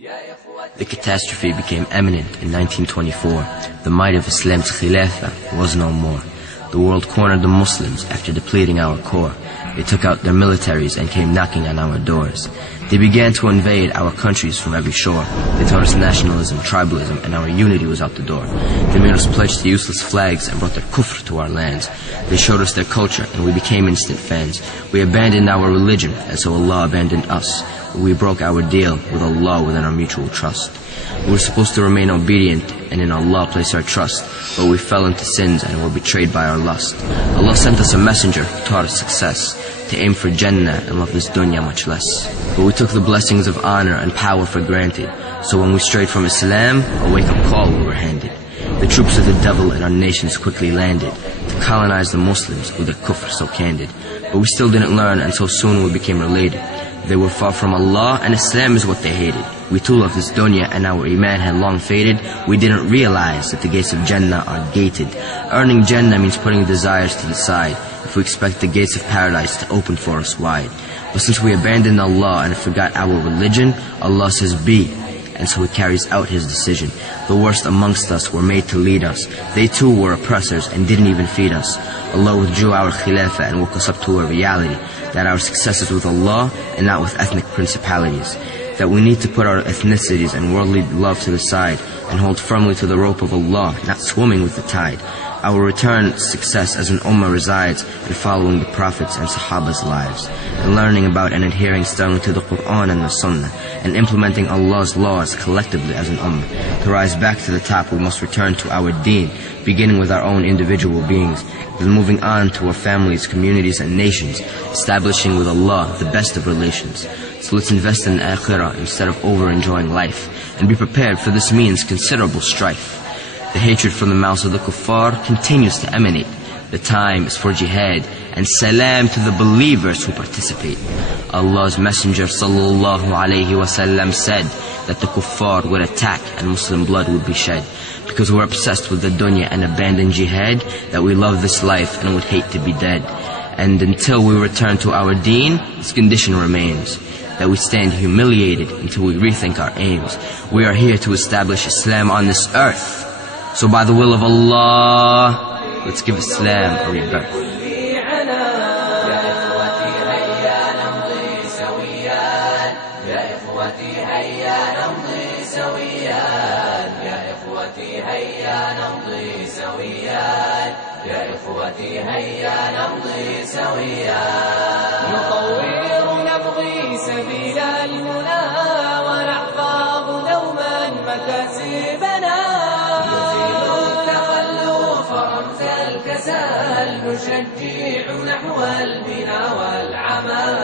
The catastrophe became imminent in 1924. The might of Islam's Khilafah was no more. The world cornered the Muslims after depleting our core. They took out their militaries and came knocking on our doors. They began to invade our countries from every shore. They taught us nationalism, tribalism, and our unity was out the door. They made us pledge to useless flags and brought their kufr to our lands. They showed us their culture and we became instant fans. We abandoned our religion and so Allah abandoned us. We broke our deal with Allah within our mutual trust. We were supposed to remain obedient and in Allah place our trust, but we fell into sins and were betrayed by our lust. Allah sent us a messenger who taught us success, to aim for Jannah and love this dunya much less. But we took the blessings of honor and power for granted, so when we strayed from Islam, a wake-up call we were handed. The troops of the devil in our nations quickly landed to colonize the Muslims with their kufr so candid. But we still didn't learn, and so soon we became related. They were far from Allah, and Islam is what they hated. We too loved this dunya, and our iman had long faded. We didn't realize that the gates of Jannah are gated. Earning Jannah means putting desires to the side, if we expect the gates of paradise to open for us wide. But since we abandoned Allah and forgot our religion, Allah says be, and so He carries out His decision. The worst amongst us were made to lead us. They too were oppressors and didn't even feed us. Allah withdrew our khilafah and woke us up to a reality that our success is with Allah and not with ethnic principalities. That we need to put our ethnicities and worldly love to the side and hold firmly to the rope of Allah, not swimming with the tide. Our return success as an Ummah resides in following the Prophets and Sahaba's lives, and learning about and adhering sternly to the Quran and the Sunnah, and implementing Allah's laws collectively as an Ummah. To rise back to the top, we must return to our deen, beginning with our own individual beings, then moving on to our families, communities, and nations, establishing with Allah the best of relations. So let's invest in akhirah instead of over-enjoying life, and be prepared for this means considerable strife. The hatred from the mouths of the kuffar continues to emanate. The time is for jihad, and salam to the believers who participate. Allah's Messenger sallallahu alayhi wasallam said that the kuffar would attack and Muslim blood would be shed, because we're obsessed with the dunya and abandon jihad, that we love this life and would hate to be dead. And until we return to our deen, this condition remains, that we stand humiliated until we rethink our aims. We are here to establish Islam on this earth. So by the will of Allah, let's give Islam a rebirth. نطور نبغي سبيل المنى ونحفظ دوما مكاسبنا نزيل التخلف رمز الكسل نشجع نحو البناء والعمل